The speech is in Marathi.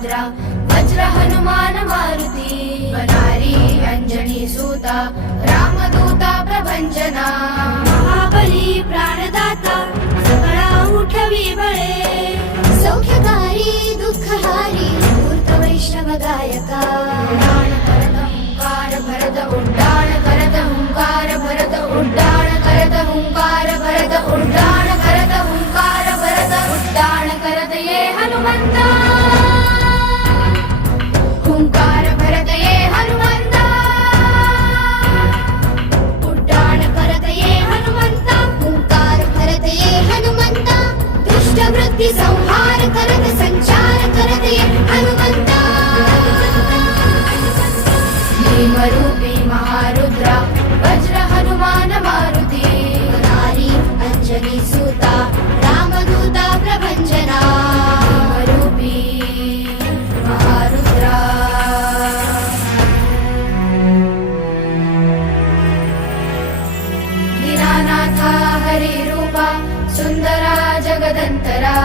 महारुद्रा वज्र हनुमान मारुती वनारी अंजनी सूता रामदूता प्रभंजना महाबली प्राणदाता सकळा उठवी बळे सौख्यकारी दुःखहारी मूर्त वैष्णव गायका उड्डाण करत हुंकार भरत उड्डाण करत हुंकार भरत उड्डाण करत हुंकार भरत उड्डाण करत हुंकार भरत उड्डाण करत ये हनुमंता हुंकार भरत ये हनुमंता उड्डाण करत ये हनुमंता हुंकार भरत ये हनुमंता दुष्ट वृत्ती संहार करत संचार करत ये हनुमंता भीमरूपी महारुद्रा वज्र हनुमान मारुती नारी अंजनी सूता रामदूता प्रभंजना भीमरूपी महारुद्रा दीनानाथा हरिरूपा सुंदरा जगदंतरा